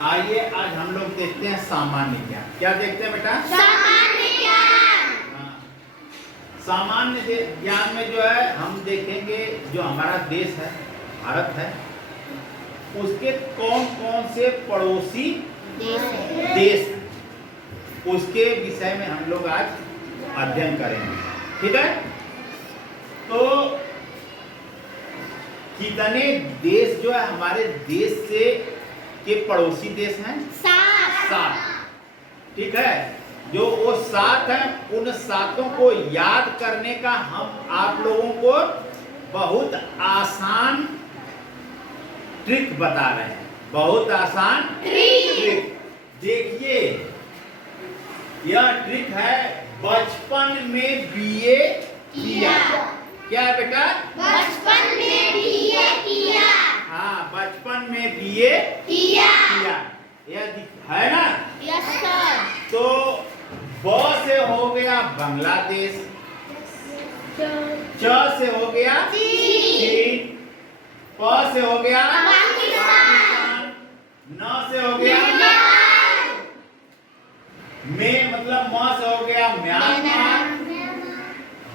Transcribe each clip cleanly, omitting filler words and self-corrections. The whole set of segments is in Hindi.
आइए आज हम लोग देखते हैं सामान्य ज्ञान। क्या देखते हैं बेटा? सामान्य ज्ञान। हाँ। सामान्य ज्ञान में जो है हम देखेंगे जो हमारा देश है, भारत है, उसके कौन कौन से पड़ोसी देश हैं, उसके विषय में हम लोग आज अध्ययन करेंगे। ठीक है? तो कितने देश जो है हमारे देश से के पड़ोसी देश हैं? 7। ठीक है? जो वो 7 हैं, उन 7 को याद करने का हम आप लोगों को बहुत आसान ट्रिक बता रहे हैं। बहुत आसान ट्रिक। देखिए, यह ट्रिक है बचपन में बीए किया। क्या है बेटा? बचपन में बीए किया। हाँ, बचपन में बीए किया। यह है ना? Yes sir. तो ब से हो गया बांग्लादेश, च से हो गया चीन, प से हो गया पाकिस्तान, न से हो गया नेपाल, में मतलब म से हो गया म्यांमार,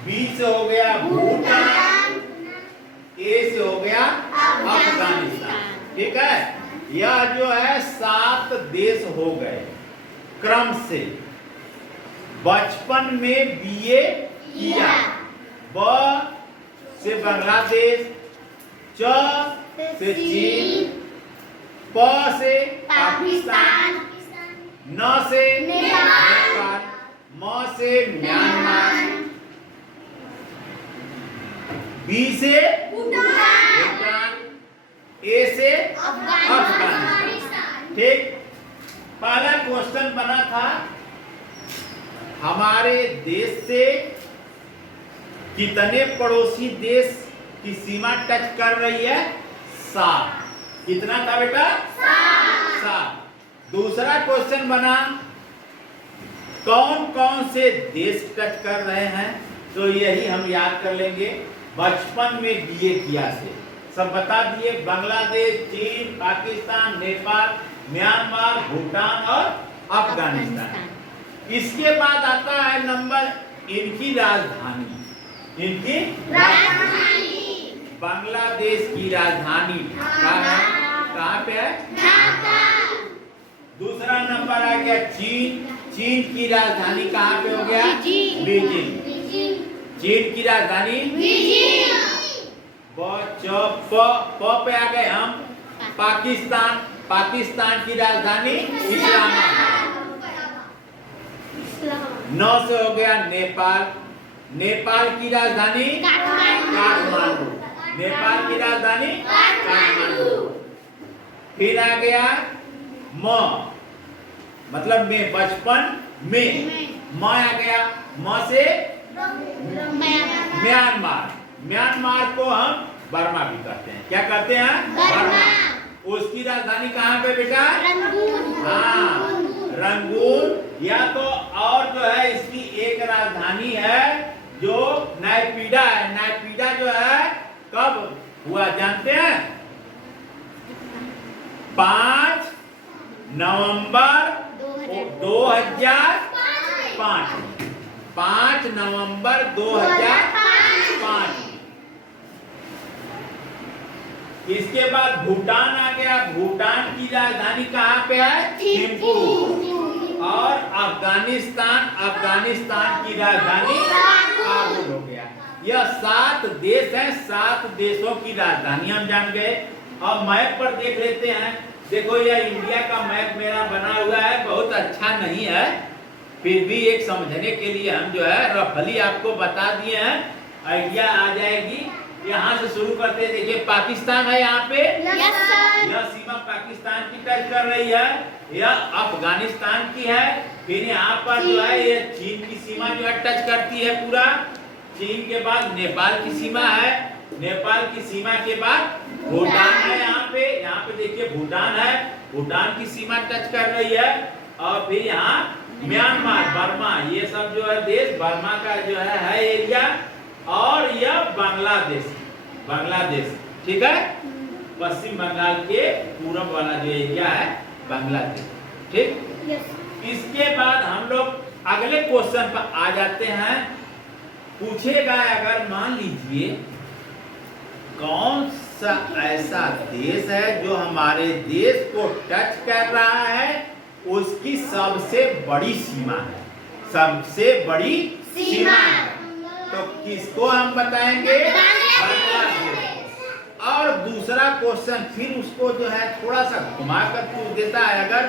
बी से हो गया भूटान, ए से हो गया अफगानिस्तान। ठीक है? यह जो है 7 देश हो गए क्रम से। बचपन में बीए किया। ब से बांग्लादेश, च से चीन, प से पाकिस्तान, न से नेपाल, म से म्यांमार, बी से भूटान, ए से अफगानिस्तान। ठीक? पहला क्वेश्चन बना था हमारे देश से कितने पड़ोसी देश की सीमा टच कर रही है? 7। कितना था बेटा? 7। दूसरा क्वेश्चन बना कौन कौन से देश टच कर रहे हैं? तो यही हम याद कर लेंगे बचपन में बीए किया से। सब बता दिए, बांग्लादेश, चीन, पाकिस्तान, नेपाल, म्यांमार, भूटान और अफगानिस्तान। इसके बाद आता है नंबर इनकी राजधानी। इनकी राजधानी बांग्लादेश की राजधानी कहाँ पे है? ढाका। दूसरा नंबर आ गया चीन। चीन की राजधानी कहाँ पे हो गया? बीजिंग। चीन की राजधानी प पे आ गए हम पाकिस्तान। पाकिस्तान की राजधानी इस्लामाबाद। 9 से हो गया नेपाल। नेपाल की राजधानी काठमांडू। नेपाल की राजधानी काठमांडू। फिर आ गया म मतलब में, बचपन में म आ गया। म से म्यांमार। म्यांमार को हम बर्मा भी कहते हैं। क्या कहते हैं? बर्मा। उसकी राजधानी कहाँ पे बेटा? रंगून। हाँ, रंगून। या तो और जो है इसकी एक राजधानी है जो नायपीडा है। नायपीडा जो है कब हुआ जानते हैं? 5 नवंबर 2005। 5 नवंबर 2005। इसके बाद भूटान आ गया। भूटान की राजधानी कहाँ पे है? थिम्पू। और अफगानिस्तान, अफगानिस्तान की राजधानी काबुल हो गया। यह 7 देश हैं। 7 देशों की राजधानी हम जान गए। अब मैप पर देख लेते हैं। देखो, यह इंडिया का मैप मेरा बना हुआ है, बहुत अच्छा नहीं है, फिर भी एक समझने के लिए हम जो है रफली आपको बता दिए हैं, आइडिया आ जाएगी। यहाँ से शुरू करते हैं। देखिए, पाकिस्तान है यहाँ पे। Yes sir. यह सीमा पाकिस्तान की टच कर रही है। यह अफगानिस्तान की है। फिर यहाँ पर जो है ये चीन की सीमा जो है टच करती है पूरा। चीन के बाद नेपाल की सीमा है। नेपाल की सीमा के बाद भूटान है यहाँ पे। यहाँ पे देखिए भूटान है। भूटान की सीमा टच कर रही है। और फिर यहाँ म्यांमार, बर्मा, ये सब जो है देश बर्मा का जो है एरिया। और यह बांग्लादेश। बांग्लादेश, ठीक है? पश्चिम बंगाल के पूरब वाला जो एरिया है बांग्लादेश। ठीक, इसके बाद हम लोग अगले क्वेश्चन पर आ जाते हैं। पूछेगा अगर मान लीजिए कौन सा ऐसा देश है जो हमारे देश को टच कर रहा है, उसकी सबसे बड़ी सीमा है, सबसे बड़ी सीमा है, तो किसको हम बताएंगे? बांग्लादेश। और दूसरा क्वेश्चन फिर उसको जो है थोड़ा सा घुमा कर पूछ देता है, अगर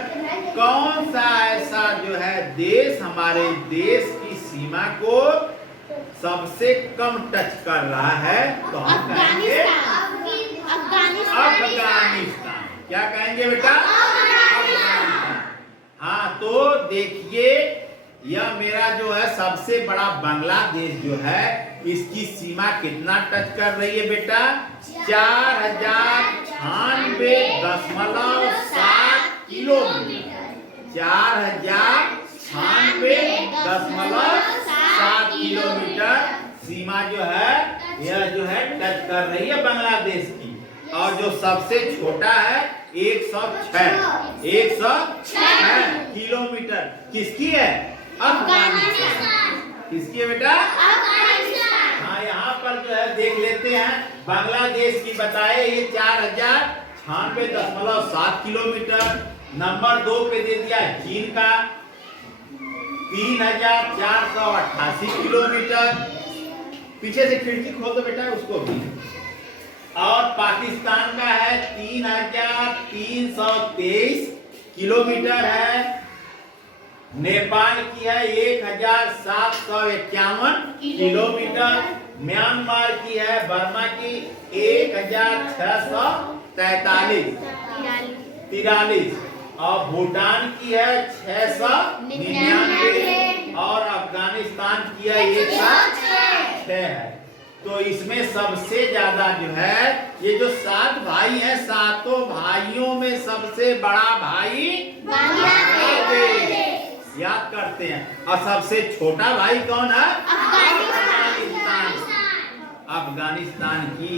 कौन सा ऐसा जो है देश हमारे देश की सीमा को सबसे कम टच कर रहा है, तो हम कहेंगे अफगानिस्तान। क्या कहेंगे बेटा? अफगानिस्तान। हाँ, तो देखिए यह मेरा जो है सबसे बड़ा बांग्लादेश जो है, इसकी सीमा कितना टच कर रही है बेटा? 4096.7 किलोमीटर। 4096.7 किलोमीटर सीमा जो है, यह जो है टच कर रही है बांग्लादेश की। और जो सबसे छोटा है 106 किलोमीटर किसकी है? अफगानिस्तान। किसकी है बेटा? हाँ, यहाँ पर जो है देख लेते हैं, बांग्लादेश की बताए ये 4096.7 किलोमीटर। नंबर 2 पे दे दिया चीन का 3488 किलोमीटर। पीछे से खिड़की खोल दो बेटा उसको भी। और पाकिस्तान का है 3323 किलोमीटर है। नेपाल की है 1751 किलोमीटर। म्यांमार की है, बर्मा की 1643। और भूटान की है 699 और अफगानिस्तान की है 106 है। तो इसमें सबसे ज्यादा जो है ये जो 7 भाई हैं, सातों भाइयों में सबसे बड़ा भाई बांग्लादेश। याद करते हैं। और सबसे छोटा भाई कौन है? अफगानिस्तान। अफगानिस्तान की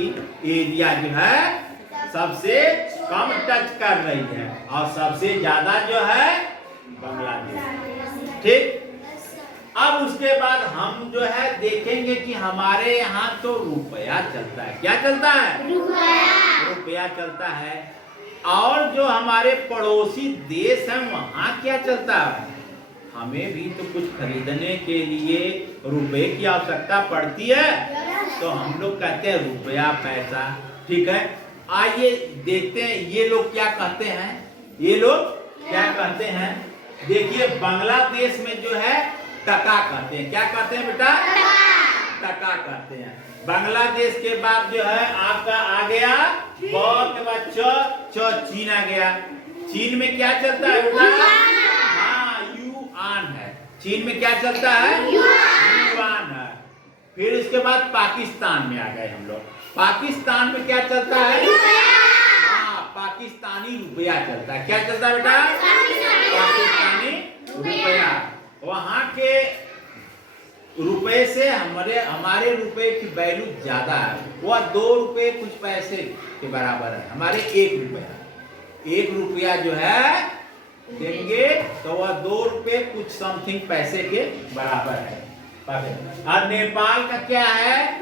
एरिया जो है सबसे कम टच कर रही है और सबसे ज्यादा जो है बांग्लादेश। ठीक, अब उसके बाद हम जो है देखेंगे कि हमारे यहाँ तो रुपया चलता है। क्या चलता है? रुपया चलता है। और जो हमारे पड़ोसी देश हैं वहाँ क्या चलता है? हमें भी तो कुछ खरीदने के लिए रुपए की आवश्यकता पड़ती है, तो हम लोग कहते हैं रुपया पैसा। ठीक है, आइए देखते हैं ये लोग क्या कहते हैं। ये लोग क्या कहते हैं? देखिए बांग्लादेश में जो है टका कहते हैं। क्या कहते हैं बेटा? टका कहते हैं। बांग्लादेश के बाद जो है आपका आ गया ब के बाद च चीन आ गया। चीन में क्या चलता है बेटा? हाँ, युआन है। चीन में क्या चलता है? युआन है। फिर इसके बाद पाकिस्तान में आ गए हम लोग। पाकिस्तान में क्या चलता है? हाँ, पाकिस्तानी रुपया चलता है। क्या चलता है बेटा? पाकिस्तानी रुपया। वहाँ के रुपए से हमारे रुपए की वैल्यू ज्यादा है। वह 2 रुपए कुछ पैसे के बराबर है। हमारे 1 रुपया जो है देंगे तो वह 2 रुपए कुछ समथिंग पैसे के बराबर है। और नेपाल का क्या है?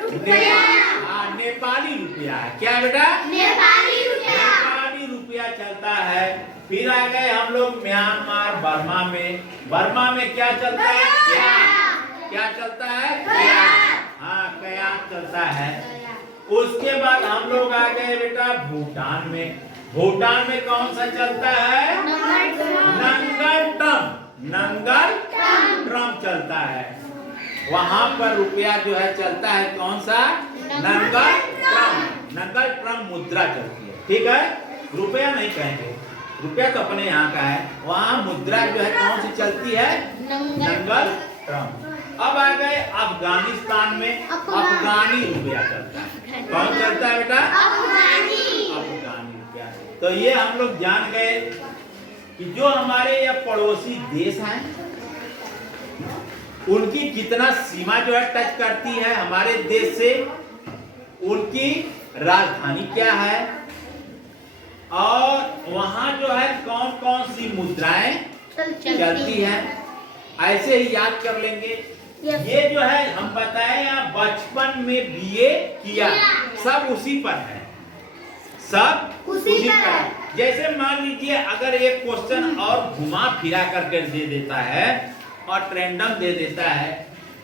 नेपाली रुपया है। क्या बेटा? नेपाली रुपया चलता है। फिर आ गए हम लोग म्यांमार, बर्मा में। बर्मा में क्या चलता है? क्या चलता है? हाँ, कयाक चलता है। उसके बाद हम लोग आ गए बेटा भूटान में। भूटान में कौन सा चलता है? नंगल ट्रम चलता है। वहां पर रुपया जो है चलता है कौन सा? नंगल ट्रम मुद्रा चलती है। ठीक है, रुपया नहीं कहेंगे, रुपया तो अपने यहाँ का है। वहाँ मुद्रा जो है कौन सी चलती है? नंगल ट्रम। अब आ गए अफगानिस्तान में। अफगानी रुपया चलता है। कौन चलता है बेटा? अफगानी रुपया। तो ये हम लोग जान गए कि जो हमारे ये पड़ोसी देश हैं उनकी कितना सीमा जो है टच करती है हमारे देश से, उनकी राजधानी क्या है और वहां जो है कौन कौन सी मुद्राएं चलती है, ऐसे ही याद कर लेंगे। ये जो है हम बताए आप बचपन में बीए किया, सब उसी पर है, सब उसी पर है। जैसे मान लीजिए अगर एक क्वेश्चन और घुमा फिरा करके दे देता है और ट्रेंडम दे देता है,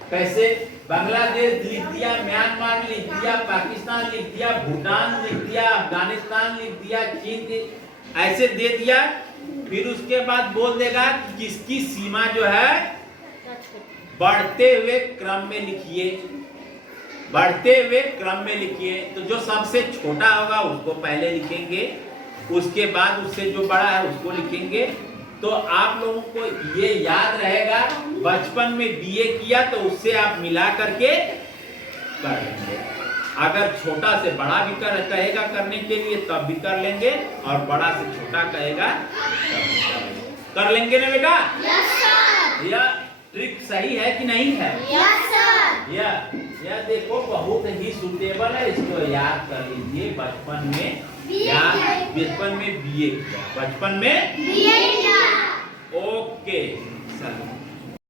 कैसे बांग्लादेश लिख दिया, म्यांमार लिख दिया, पाकिस्तान लिख दिया, भूटान लिख दिया, अफगानिस्तान लिख दिया, चीन ऐसे दे दिया, फिर उसके बाद बोल देगा कि किसकी सीमा जो है बढ़ते हुए क्रम में लिखिए, बढ़ते हुए क्रम में लिखिए। तो जो सबसे छोटा होगा उसको पहले लिखेंगे, उसके बाद उससे जो बड़ा है उसको लिखेंगे। तो आप लोगों को ये याद रहेगा, बचपन में बीए किया तो उससे आप मिला करके कर लेंगे। अगर छोटा से बड़ा भी कहेगा करने के लिए तब भी कर लेंगे, और बड़ा से छोटा कहेगा तब भी कर लेंगे ना बेटा? Yes sir. यह ट्रिक सही है कि नहीं है? Yes sir. यह देखो बहुत ही सुटेबल है, इसको याद कर लीजिए। बचपन में बचपन में बीए किया, बचपन में बीए किया। ओके चलो।